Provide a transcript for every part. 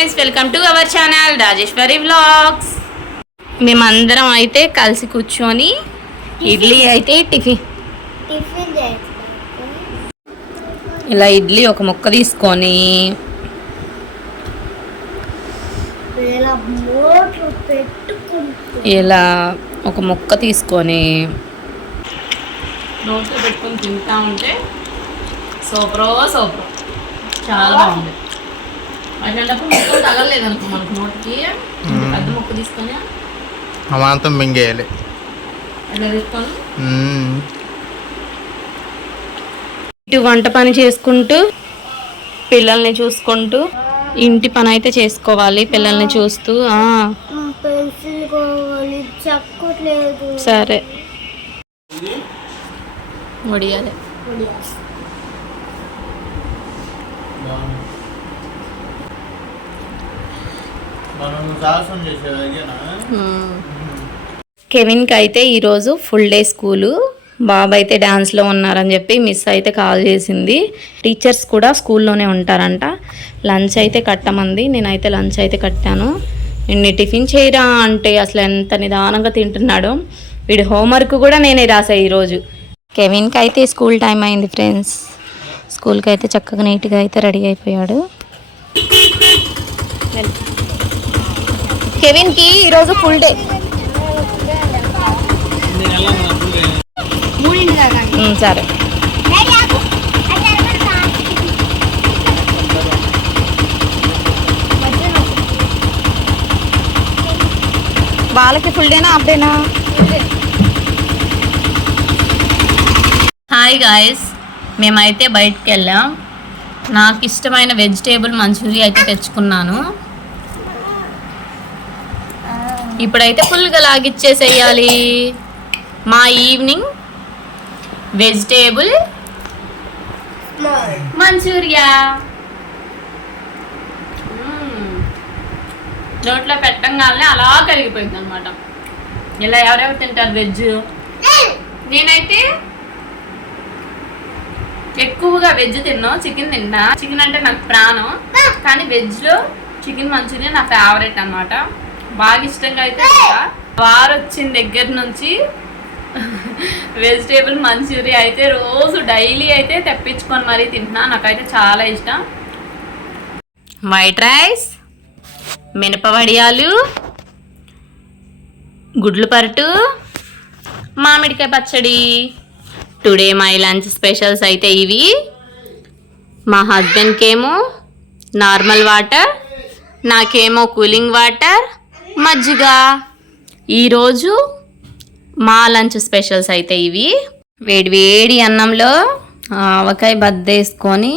Guys welcome to our channel Rajeshwari vlogs మేమందరం అయితే కలిసి కూర్చొని ఇడ్లీ అయితే టిఫిన్ ఇలా ఇడ్లీ ఒక ముక్క తీసుకొని ఇలా ఒక ముక్క తీసుకొని నోట్లో పెట్టుకొని తింటా ఉంటే సూపరో సూపర్. చాలా బాగుంది. అట్లాంటప్పుడు ముక్క తగలలేదు అనుకో మనకు నోటికి. పెద్ద ముక్క తీసుకొని అమాంతం మింగేయాలి. అట్లా తీసుకొని మ్మ్. ఇటు వంట పని చేసుకుంటూ పిల్లల్ని చూసుకుంటూ ఇంటి పని అయితే చేసుకోవాలి పిల్లల్ని చూస్తూ సరే. వడియాలి మనం సాహసం చేసేది అదేనా? కెవిన్కి అయితే ఈరోజు ఫుల్ డే స్కూలు. బాబు అయితే డ్యాన్స్లో ఉన్నారని చెప్పి మిస్ అయితే కాల్ చేసింది. టీచర్స్ కూడా స్కూల్లోనే ఉంటారంట. లంచ్ అయితే కట్టమంది. నేనైతే లంచ్ అయితే కట్టాను. నిన్ను టిఫిన్ చేయరా అంటే అసలు ఎంత నిదానంగా తింటున్నాడో. వీడి హోంవర్క్ కూడా నేనే రాసా ఈరోజు కెవిన్కి అయితే స్కూల్ టైం అయింది ఫ్రెండ్స్. స్కూల్కి అయితే చక్కగా నీట్గా అయితే రెడీ అయిపోయాడు. కెవిన్కి ఈరోజు ఫుల్ డే సరే. వాళ్ళకి ఫుల్ డేనా హాఫ్ డేనా హాయ్ గాయస్ మేమైతే బయటికి వెళ్ళాం. నాకు ఇష్టమైన వెజిటేబుల్ మంచూరియా అయితే తెచ్చుకున్నాను. ఇప్పుడైతే ఫుల్గా లాగిచ్చేసేయాలి. మా ఈవినింగ్ వెజిటేబుల్ మంచూరియా. నోట్లో పెట్టంగానే అలా కరిగిపోయింది అనమాట ఇలా ఎవరెవరు తింటారు వెజ్ నేనైతే ఎక్కువగా వెజ్ తిన్నా చికెన్ తిన్నా. చికెన్ అంటే నాకు ప్రాణం. కానీ వెజ్లో చికెన్ మంచూరియా నా ఫేవరెట్ అన్నమాట బాగా ఇష్టంగా అయితే. వారు వచ్చిన దగ్గర నుంచి వెజిటేబుల్ మంచూరియా అయితే రోజు డైలీ అయితే తెప్పించుకొని మరీ తింటున్నా. నాకైతే చాలా ఇష్టం. వైట్ రైస్ మినప వడియాలు గుడ్లు పరటు మామిడికాయ పచ్చడి టుడే మై లంచ్ స్పెషల్స్ అయితే ఇవి. మా హస్బెండ్కి ఏమో నార్మల్ వాటర్ నాకేమో కూలింగ్ వాటర్ మజ్జిగ. ఈరోజు మా లంచ్ స్పెషల్స్ అయితే ఇవి. వేడి వేడి అన్నంలో ఆవకాయ బద్దేసుకొని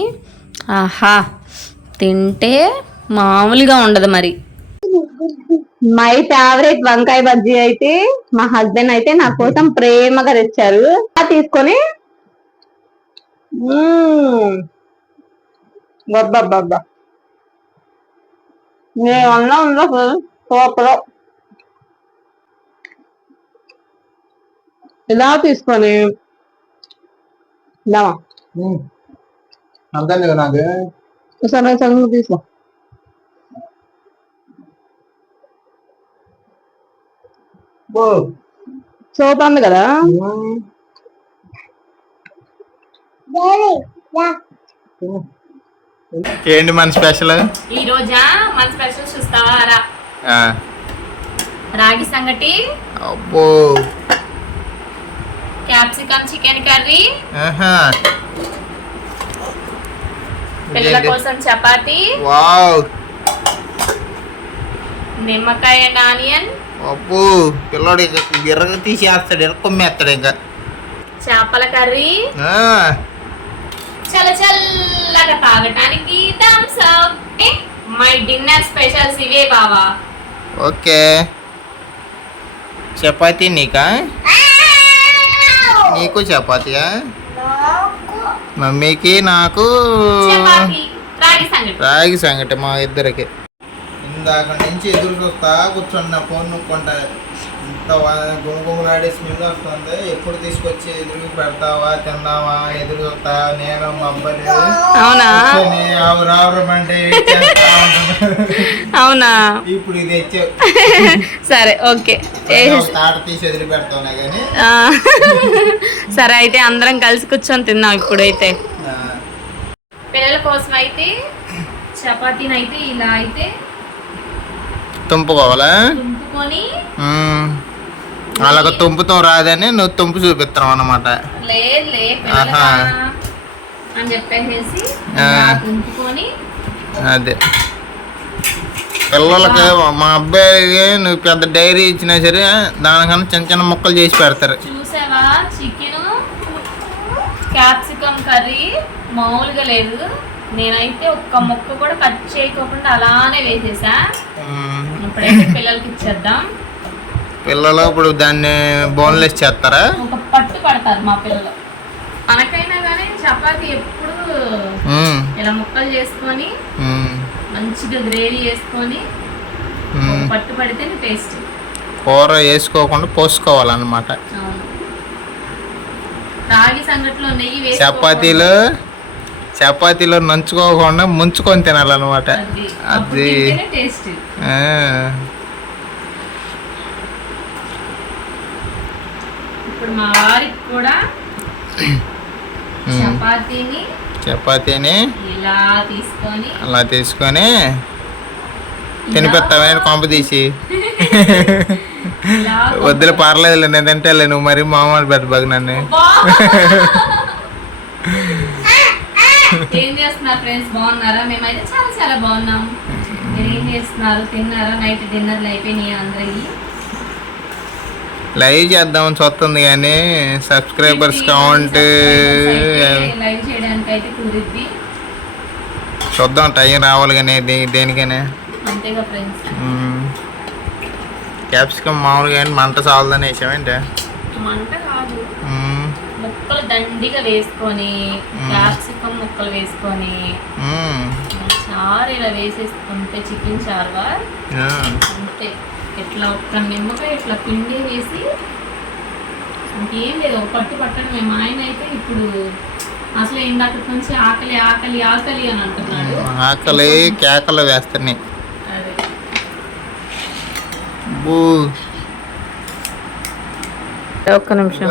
ఆహా తింటే మామూలుగా ఉండదు మరి. మై ఫేవరెట్ వంకాయ బజ్జీ అయితే మా హస్బెండ్ అయితే నా కోసం ప్రేమగా తెచ్చారు. తీసుకొని బాబ్బా నేను అన్నా ఉందో సూపర్. ఇలా తీసుకొని. అర్థం కదా నాకు? సరే సగం తీసుకో. ఓ. చూస్తుంది కదా. ఏంటి మన స్పెషల్? ఈ రోజా మన స్పెషల్ చూస్తావా? రాగి సంగటి. అబ్బో. Capsicum chicken curry. ఆహా. పిల్లల? కోసం చపాతి. వావ్. నిమ్మకాయ అండ్ ఆనియన్. అబ్బో. పిల్లోడు ఇక ఎర్రగా తీసేస్తాడు ఎర్రకొమ్మేస్తాడు ఇంకా. చేపల కర్రీ. ఆ, చల్ల చల్లగా తాగటానికి Thums Up my dinner specials ఇవే బావా. ఓకే. చపాతీ నీకా? నీకు చపాతీయా? మమ్మీకి నాకు రాగి సంగటి. మా ఇద్దరికి. ఇందాక నుంచి ఎదురు చూస్తా కూర్చున్న ఫోన్ నొక్కుంటా. ఇంత గుమగుమలాడే స్మెల్ వస్తుంది. ఎప్పుడు తీసుకొచ్చి ఎదురు పెడతావా తిందావా ఎదురు చూస్తా నేను మా అబ్బాయి అవునా? కూర్చొని ఆవు రావడం అంటే ఏడ్చేస్తా ఉంటాను. అవునా? ఇప్పుడు ఇది సరే ఓకే. సరే అయితే అందరం కలిసి కూర్చొని తిన్నాం ఇప్పుడైతే. ఆ, పిల్లల కోసం అయితే చపాతీని అయితే ఇలా అయితే తుంపుకోవాలా? తుంపుకొని. అలాగ తుంపుతాం రాదని నువ్వు తుంపు చూపిస్తావు. పిల్లలకా అని చెప్పేసి అదే. పిల్లలకి మా అబ్బాయికి నువ్వు పెద్ద డైరీ ఇచ్చినా సరే దానికన్నా చిన్న చిన్న ముక్కలు చేసి పెడతారు. చూసావా? చికెన్ క్యాప్సికమ్ కర్రీ మామూలుగా లేదు. నేనైతే ఒక్క ముక్క కూడా కట్ చేయకోకుండా అలానే వేసేసా. ఇప్పుడైతే పిల్లలకి ఇచ్చేద్దాం. పిల్లలు ఇప్పుడు దాన్ని బోన్లెస్ చేస్తారా? ఒక పట్టు పడతారు మా పిల్లలు. మనకైనా కానీ చపాతీ ఎప్పుడు ఇలా ముక్కలు చేసుకొని మంచిగా గ్రేవీ ఉమ్. పట్టు పడితేనే టేస్ట్. కూర వేసుకోకుండా పోసుకోవాలన్నమాట. రాగి సంగట్లో నెయ్యి చపాతీలు చపాతీలో నంచుకోకుండా ముంచుకొని తినాలన్నమాట. అది. ఇప్పుడు మా వారికి కూడా. చపాతీని చపాతీని అలా తీసుకొని తినిపెత్తామని కొంప తీసి? వద్దులే పర్లేదులే నేను తింటేలే నువ్వు మరి మామూలు పెట్ట బాగు నన్ను! ఏం చేస్తున్నారు ఫ్రెండ్స్? బాగున్నారా? మేమైతే చాలా చాలా బాగున్నాం. మీరు ఏం చేస్తున్నారు? తిన్నారా? నైట్ డిన్నర్లు అయిపోయినాయి అందరికి. లైవ్ చేద్దామని చూస్తుంది కానీ సబ్స్క్రైబర్స్ కౌంట్ అయితే కుదిరిద్ది. చూద్దాం టైం రావాలి కానీ దేనికైనా. అంతేగా ఫ్రెండ్స్ క్యాప్సికమ్ మామూలుగా కానీ మంట సాలదని వేసామేంటే మంట కాదు. మ్మ్. ముక్కలు దండిగా వేసుకొని క్యాప్సికమ్ ముక్కలు వేసుకొని మ్మ్. చారు ఇలా వేసేసుకుంటే చికెన్ చారువా ఆ. అంతే. ఇట్లా ఒక్క నిమ్మకాయ ఇట్లా పిండి వేసి ఇంకేం లేదు ఒక పట్టు పట్టడం మా ఆయన అయితే ఇప్పుడు అసలు ఇందాక నుంచి ఆకలి ఆకలి ఆకలి అని అంటున్నాడు. ఆకలి కేకలు వేస్తున్నాయి. ఒక్క నిమిషం.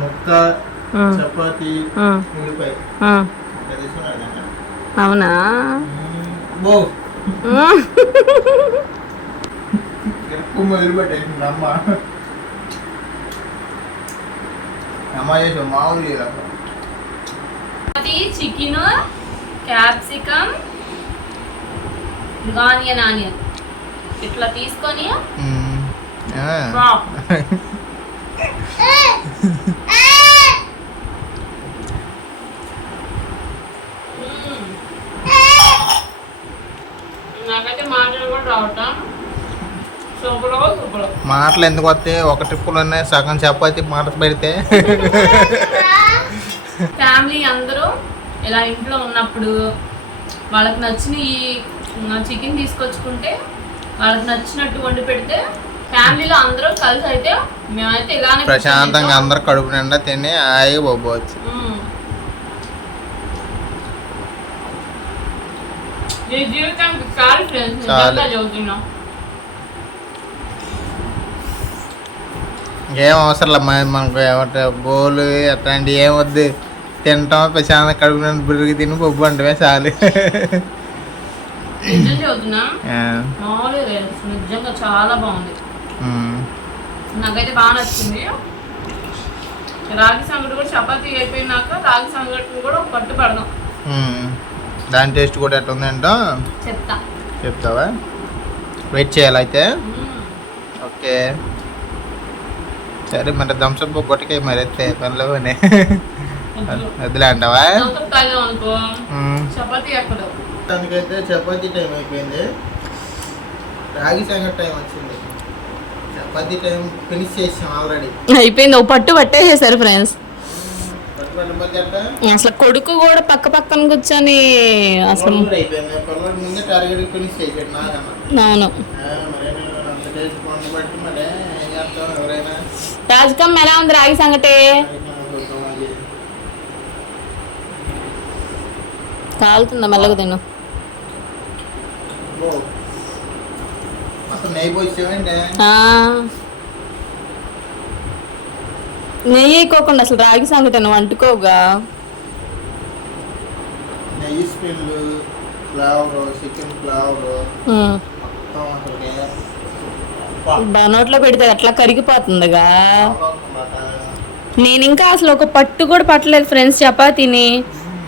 ముక్క చపాతి. అవునా? బో ఎక్కువ వదిలిపెట్టేసింది అమ్మ అమ్మ చేసావు మామూలు చేయలేదు అది చికెన్ క్యాప్సికమ్ ఆనియన్ ఆనియన్ ఇట్లా తీసుకొని మ్మ్. ఆ. వావ్. మ్మ్. నాకైతే మాటలు కూడా రావటం? మాటలు ఎందుకు వస్తాయి ఒక ట్రిప్పులోనే సగం చపాతి మాట పెడితే. ఫ్యామిలీ అందరూ ఇలా ఇంట్లో ఉన్నప్పుడు వాళ్ళకి నచ్చిన ఈ చికెన్ తీసుకొచ్చుకుంటే వాళ్ళకి నచ్చినట్టు వండి పెడితే ఫ్యామిలీలో అందరూ కలిసి అయితే మేమైతే ఇలానే ప్రశాంతంగా అందరు కడుపు నిండా తిని హాయిగా పోవచ్చు మ్మ్. ఈ జీవితానికి చాలు ఏం అవసరం మనకు ఏమంటే బోలు అట్లాంటివి ఏం వద్దు. తింటాం ప్రశాంతంగా కడుపు బుర్రికి తిని బొబ్బు అంటే చాలు. నిజంగా చాలా బాగుంది. నాకైతే బాగా నచ్చింది. రాగి సంగటి కూడా చపాతీ అయిపోయినాక రాగి సంగటి కూడా పట్టు పడదాం. దాని టేస్ట్ కూడా ఎట్లా ఉందంటో చెప్తా. చెప్తావా? వెయిట్ చేయాలి అయితే. ఓకే. సరే మరి థమ్స్అప్ కొట్టుకే మరి అయితే పనిలోనే వద్దు. వదిలే అంటావా? ఉమ్. చపాతీ ఎక్కదు దానికైతే చపాతీ టైం అయిపోయింది. రాగి సంగటి టైం వచ్చింది. చపాతీ టైం ఫినిష్ చేసాం ఆల్రెడీ అయిపోయింది ఒక పట్టు పట్టేసేసారు ఫ్రెండ్స్ అసలు కొడుకు కూడా పక్క పక్కన కూర్చొని అసలు అవును. ఆ, మరి నేను అంత చేసి పండు బట్టి మరి ఏం చేస్తాం చెప్తాను ఎవరైనా? రాజకమ్ ఎలా ఉంది రాగి సంగటి? కాలుతుందా మెల్లగా తిను. ఓ. నెయ్యి వేయకోకుండా అసలు రాగి సంగటి నువ్వు అంటుకోగా నెయ్యి స్మెల్ ఫ్లేవర్ చికెన్ ఫ్లేవర్ నోట్లో పెడితే అట్లా కరిగిపోతుందిగా. నేను ఇంకా అసలు ఒక పట్టు కూడా పట్టలేదు ఫ్రెండ్స్ చపాతీని.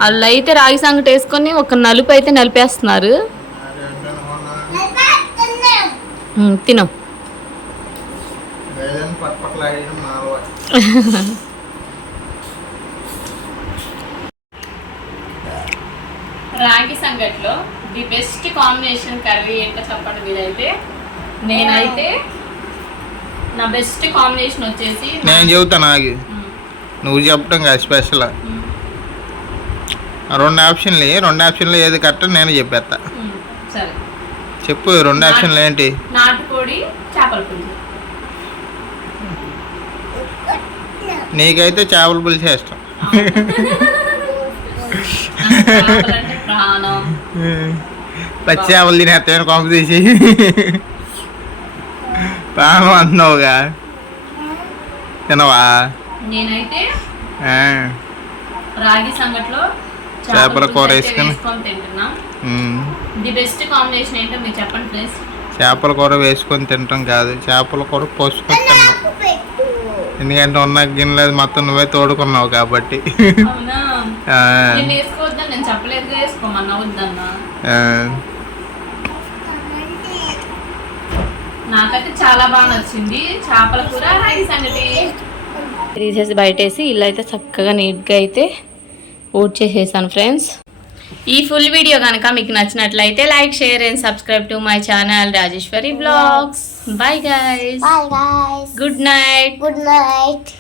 వాళ్ళు అయితే రాగి సంగటి వేసుకొని ఒక నలుపు అయితే నలిపేస్తున్నారు. తిను. అలవాటు రాగి సంగట్లో ది బెస్ట్ కాంబినేషన్ కర్రీ ఏంటో చెప్పండి మీరైతే. నేనైతే నా బెస్ట్ కాంబినేషన్ వచ్చేసి నేను చెబుతాను ఆగి నువ్వు చెప్పడం కాదు స్పెషల్ రెండు ఆప్షన్లు. రెండు ఆప్షన్లు ఏది కరెక్ట్ నేను చెప్పేస్తా చెప్పు రెండు ఆప్షన్లు ఏంటి? నాటుకోడి చేపల పులుసు. నీకైతే చేపల పులుసు ఇష్టం. పచ్చి చేపలు తినేస్తాను కొంప తీసి. ప్రాణం అంటున్నావుగా. తినవా? నేనైతే ఆ, రాగి సంగట్లో చేపల కూర వేసుకొని. వేసుకొని తింటున్నాం. ఉమ్. ది బెస్ట్ కాంబినేషన్ ఏంటో మీరు చెప్పండి ప్లీజ్. చేపల కూర వేసుకొని తినటం కాదు చేపల కూర పోసుకొని ఎందుకంటే ఉన్న గిన్నెలు మొత్తం నువ్వే తోడుకున్నావు కాబట్టి. నాకైతే చాలా బాగా నచ్చింది. చేపల కూర తీసేసి బయటేసి ఇల్లు అయితే చక్కగా నీట్గా అయితే ఊడ్ చేసేసాను ఫ్రెండ్స్. ఈ ఫుల్ వీడియో కనుక మీకు నచ్చినట్లయితే like share and subscribe to my channel Rajeshwari blogs. Bye guys. Bye guys. Good night. Good night.